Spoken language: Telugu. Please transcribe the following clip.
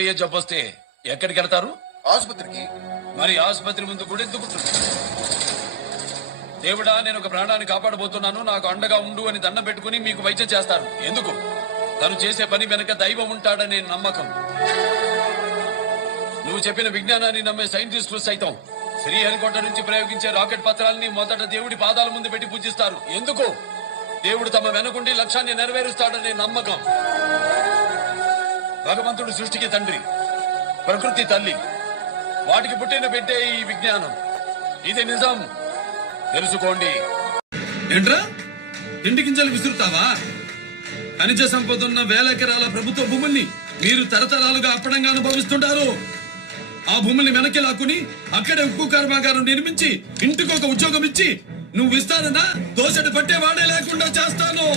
జబ్బొస్తే ఎక్కడికి వెళ్తారు? ఆసుపత్రికి. మరి ఆసుపత్రి ముందు కూడా ఎందుకుంటుంది? దేవుడా, నేను ఒక ప్రాణాన్ని కాపాడబోతున్నాను, నాకు అండగా ఉండు అని దండం పెట్టుకుని మీకు వైద్యం చేస్తారు. ఎందుకు? తను చేసే పని వెనక దైవం ఉంటాడనే నమ్మకం. నువ్వు చెప్పిన విజ్ఞానాన్ని నమ్మే సైంటిస్టులు సైతం శ్రీహరికోట నుంచి ప్రయోగించే రాకెట్ పత్రాలని మొదట దేవుడి పాదాల ముందు పెట్టి పూజిస్తారు. ఎందుకు? దేవుడు తమ వెనుకుండి లక్ష్యాన్ని నెరవేరుస్తాడనే నమ్మకం. భగవంతుడు సృష్టికి తండ్రి, ప్రకృతి తల్లి, వాటికి పుట్టిన పెట్టే ఈ విజ్ఞానం. ఇది నిజం, తెలుసుకోండి. ఏంట్రా, తిండి గింజలు విసురుతావా? ఖనిజ సంపద ఉన్న వేల ఎకరాల ప్రభుత్వ భూముల్ని మీరు తరతరాలుగా అప్పడంగా అనుభవిస్తుంటారు. ఆ భూముల్ని వెనక్కి లాక్కుని అక్కడే ఉక్కు కర్మాగారం నిర్మించి ఇంటికి ఒక ఉద్యోగం ఇచ్చి నువ్వు ఇస్తానన్నా దోసెడు పట్టే వాడే లేకుండా చేస్తాను.